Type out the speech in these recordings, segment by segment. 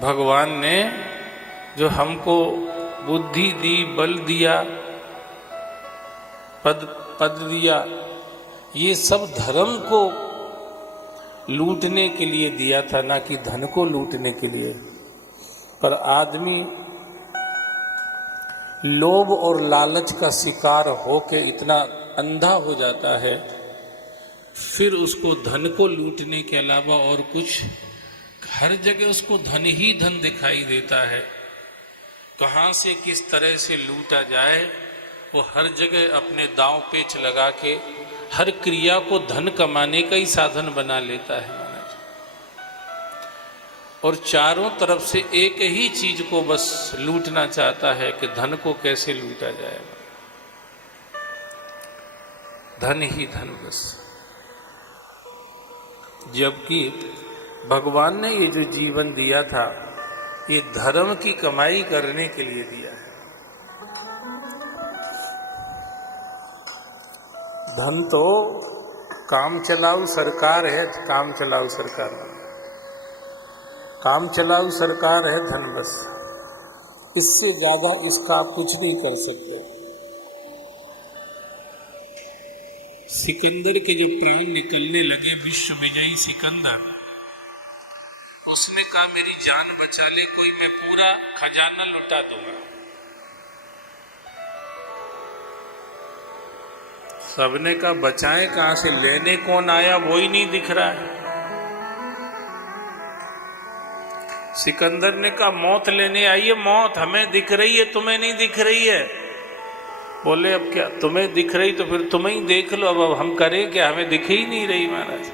भगवान ने जो हमको बुद्धि दी, बल दिया, पद दिया, ये सब धर्म को लूटने के लिए दिया था, ना कि धन को लूटने के लिए। पर आदमी लोभ और लालच का शिकार होके इतना अंधा हो जाता है, फिर उसको धन को लूटने के अलावा और कुछ, हर जगह उसको धन ही धन दिखाई देता है। कहाँ से किस तरह से लूटा जाए, वो हर जगह अपने दांव पेच लगा के हर क्रिया को धन कमाने का ही साधन बना लेता है महाराज। और चारों तरफ से एक ही चीज को बस लूटना चाहता है कि धन को कैसे लूटा जाए, धन ही धन बस। जबकि भगवान ने ये जो जीवन दिया था, ये धर्म की कमाई करने के लिए दिया है। धन तो काम चलाऊ सरकार है, काम चलाऊ सरकार, काम चलाऊ सरकार है धन बस। इससे ज्यादा इसका आप कुछ नहीं कर सकते। सिकंदर के जब प्राण निकलने लगे, विश्व विजयी सिकंदर, उसने कहा मेरी जान बचा ले कोई, मैं पूरा खजाना लुटा दूंगा। सबने कहा बचाएं कहां से, लेने कौन आया वो ही नहीं दिख रहा है। सिकंदर ने कहा मौत लेने आई है, मौत हमें दिख रही है, तुम्हें नहीं दिख रही है। बोले अब क्या, तुम्हें दिख रही तो फिर तुम ही देख लो, अब हम करें क्या, हमें दिख ही नहीं रही महाराज।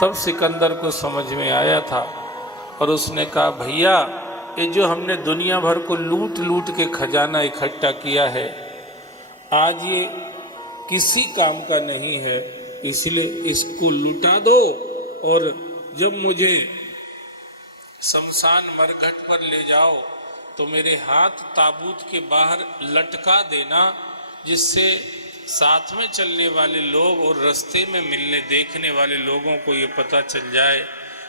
तब सिकंदर को समझ में आया था और उसने कहा भैया, ये जो हमने दुनिया भर को लूट लूट के खजाना इकट्ठा किया है, आज ये किसी काम का नहीं है, इसलिए इसको लुटा दो और जब मुझे शमशान मरघट पर ले जाओ तो मेरे हाथ ताबूत के बाहर लटका देना, जिससे साथ में चलने वाले लोग और रास्ते में मिलने देखने वाले लोगों को ये पता चल जाए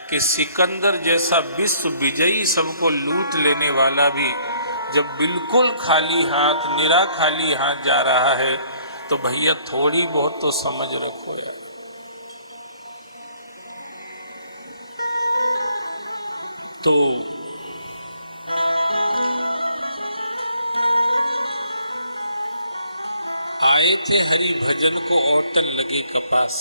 कि सिकंदर जैसा विश्व विजयी सबको लूट लेने वाला भी जब बिल्कुल खाली हाथ, निरा खाली हाथ जा रहा है, तो भैया थोड़ी बहुत तो समझ रखो यार। तो आए थे हरि भजन को औटन लगे कपास।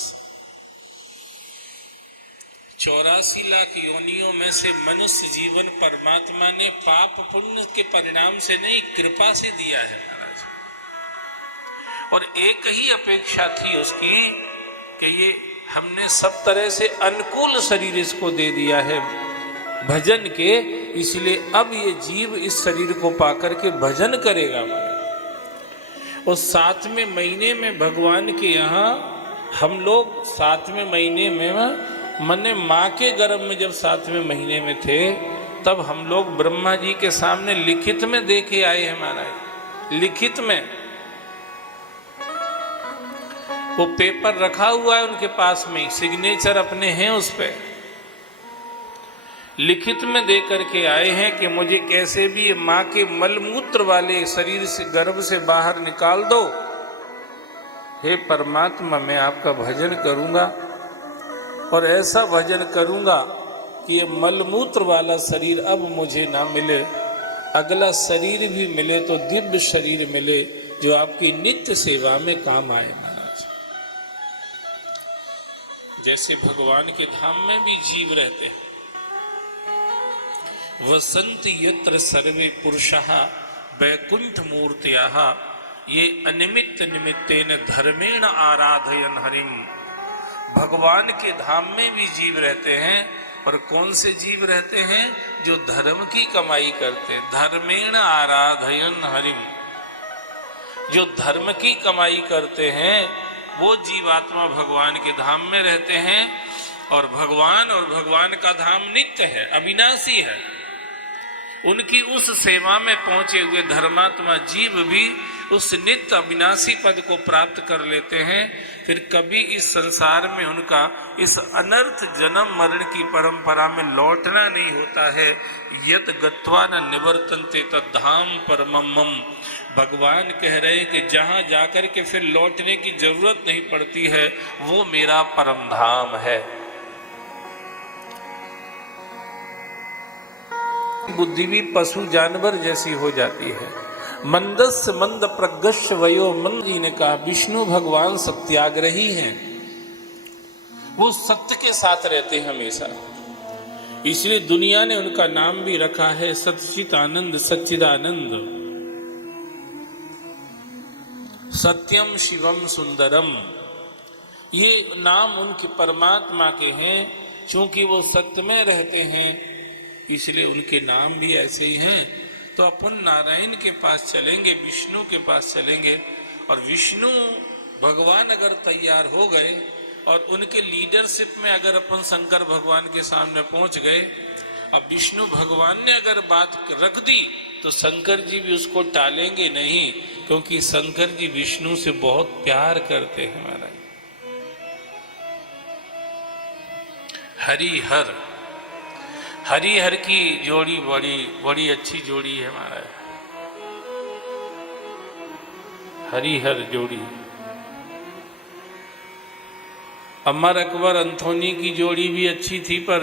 84 लाख योनियों में से मनुष्य जीवन परमात्मा ने पाप पुण्य के परिणाम से नहीं, कृपा से दिया है महाराज। और एक ही अपेक्षा थी उसकी कि ये हमने सब तरह से अनुकूल शरीर इसको दे दिया है भजन के, इसलिए अब ये जीव इस शरीर को पाकर के भजन करेगा। और 7वें महीने में भगवान के यहाँ हम लोग 7वें महीने में, मने माँ के गर्भ में जब 7वें महीने में थे, तब हम लोग ब्रह्मा जी के सामने लिखित में दे के आए हैं महाराज। लिखित में वो पेपर रखा हुआ है उनके पास में, सिग्नेचर अपने हैं उस पे, लिखित में दे करके आए हैं कि मुझे कैसे भी माँ के मलमूत्र वाले शरीर से, गर्भ से बाहर निकाल दो। हे परमात्मा, मैं आपका भजन करूंगा और ऐसा भजन करूंगा कि ये मलमूत्र वाला शरीर अब मुझे ना मिले, अगला शरीर भी मिले तो दिव्य शरीर मिले जो आपकी नित्य सेवा में काम आए महाराज। जैसे भगवान के धाम में भी जीव रहते हैं, वसंत यत्र सर्वे पुरुषः वैकुंठ मूर्त्याः ये अनिमित्त निमित्तेन धर्मेण आराधयन हरिम। भगवान के धाम में भी जीव रहते हैं, और कौन से जीव रहते हैं? जो धर्म की कमाई करते हैं। धर्मेण आराधयन हरिम, जो धर्म की कमाई करते हैं वो जीवात्मा भगवान के धाम में रहते हैं। और भगवान का धाम नित्य है, अविनाशी है। उनकी उस सेवा में पहुंचे हुए धर्मात्मा जीव भी उस नित्य अविनाशी पद को प्राप्त कर लेते हैं, फिर कभी इस संसार में उनका इस अनर्थ जन्म मरण की परंपरा में लौटना नहीं होता है। यत गत्वा न निवर्तन्ते तद्धाम परमम मम। भगवान कह रहे हैं कि जहां जाकर के फिर लौटने की जरूरत नहीं पड़ती है, वो मेरा परम धाम है। बुद्धि भी पशु जानवर जैसी हो जाती है। मंदस्य मंद प्रगस्य वयो मन जी ने कहा विष्णु भगवान सत्याग्रही हैं, वो सत्य के साथ रहते हैं हमेशा, इसलिए दुनिया ने उनका नाम भी रखा है सच्चिदानंद, सच्चिदानंद, सत्यम शिवम सुंदरम। ये नाम उनके परमात्मा के हैं, क्योंकि वो सत्य में रहते हैं, इसलिए उनके नाम भी ऐसे ही हैं। तो अपन नारायण के पास चलेंगे, विष्णु के पास चलेंगे, और विष्णु भगवान अगर तैयार हो गए और उनके लीडरशिप में अगर अपन शंकर भगवान के सामने पहुंच गए, अब विष्णु भगवान ने अगर बात रख दी तो शंकर जी भी उसको टालेंगे नहीं, क्योंकि शंकर जी विष्णु से बहुत प्यार करते हैं महाराज। हरिहर, हरिहर की जोड़ी बड़ी अच्छी जोड़ी है महाराज, हरिहर जोड़ी। अमर अकबर अंथोनी की जोड़ी भी अच्छी थी, पर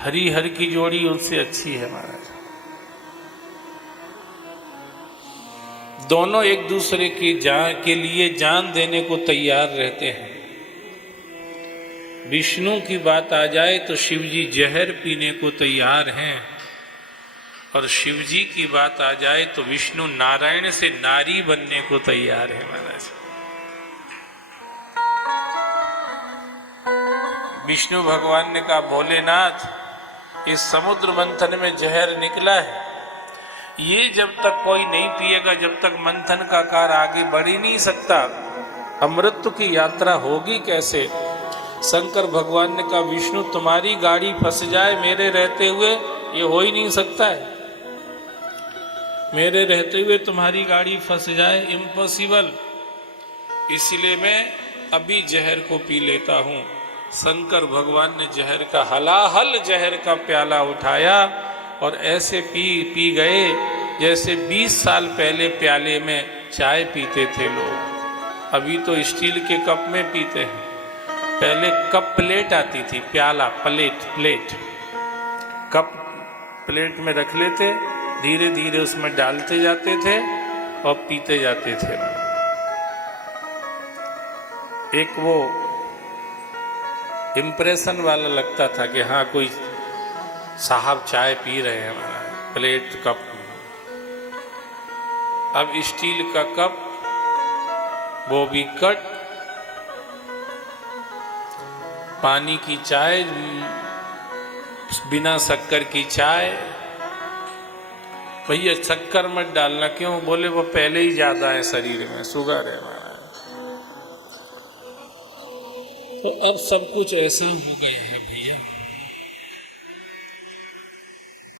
हरिहर की जोड़ी उससे अच्छी है महाराज। दोनों एक दूसरे के लिए जान देने को तैयार रहते हैं। विष्णु की बात आ जाए तो शिव जी जहर पीने को तैयार हैं, और शिव जी की बात आ जाए तो विष्णु नारायण से नारी बनने को तैयार है महाराज। विष्णु भगवान ने कहा भोलेनाथ, इस समुद्र मंथन में जहर निकला है, ये जब तक कोई नहीं पिएगा, जब तक मंथन का कार्य आगे बढ़ ही नहीं सकता, अमृत की यात्रा होगी कैसे। शंकर भगवान ने कहा विष्णु तुम्हारी गाड़ी फंस जाए मेरे रहते हुए, ये हो ही नहीं सकता है, मेरे रहते हुए तुम्हारी गाड़ी फंस जाए, इम्पॉसिबल, इसलिए मैं अभी जहर को पी लेता हूं। शंकर भगवान ने जहर का हलाहल जहर का प्याला उठाया और ऐसे पी गए जैसे 20 साल पहले प्याले में चाय पीते थे लोग। अभी तो स्टील के कप में पीते हैं, पहले कप प्लेट आती थी, प्याला प्लेट कप प्लेट में रख लेते, धीरे धीरे उसमें डालते जाते थे और पीते जाते थे। एक वो इम्प्रेशन वाला लगता था कि हाँ कोई साहब चाय पी रहे हैं हमारा, प्लेट कप। अब स्टील का कप, वो भी कट, पानी की चाय, बिना शक्कर की चाय। भैया शक्कर मत डालना, क्यों? बोले वो पहले ही ज्यादा है शरीर में, शुगर है हमारा। तो अब सब कुछ ऐसा हो गया है भैया।